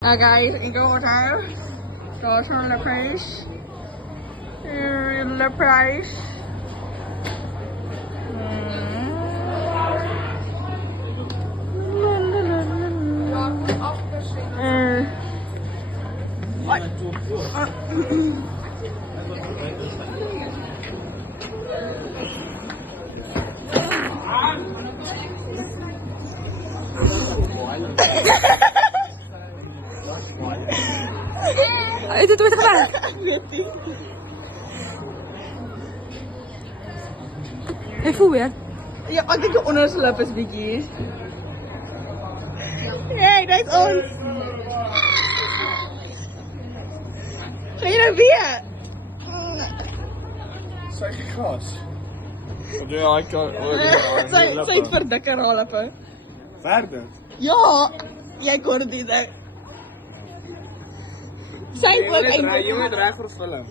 Guys, ikaw hotel. Those are the price. The price. Ito, ito ka ba? Hij voelt weer. Ja, ik denk onder zijn lippen, Vicky. Hey, dat is ons. Ga je naar weer? Zeg je gas? Ja, ik kan... Zij het verdikken al even. Verder? Ja, jij kon het niet. Zij het ook Je moet rijden voor de film.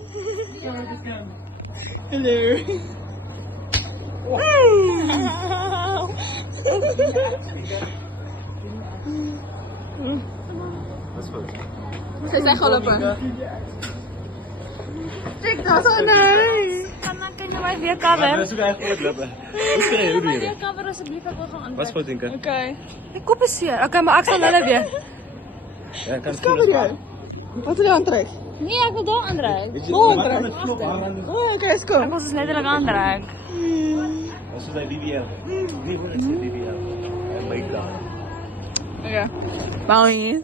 Hallo. Dat is goed. Zij zijn gelopen. Check dat zo nice. Kan je mij weer cover? Dat is ook eigenlijk uitlappen. Hoe schreeuw je Weer weer? cover alsjeblieft, ik wil gewoon Wat is goed, Inke? Oké. Ik kop is hier. Oké, maar ik zal wel weer. Ja, ik kan het Kom maar hier. Wat is je aantrek? Nee, ik wil door aandraaien. Oké, eens kom. Ik wil dus letterlijk aandraaien. Dat is bij BBL. Nee, hoor, het is BBL. Oh my god. Oké. Bye.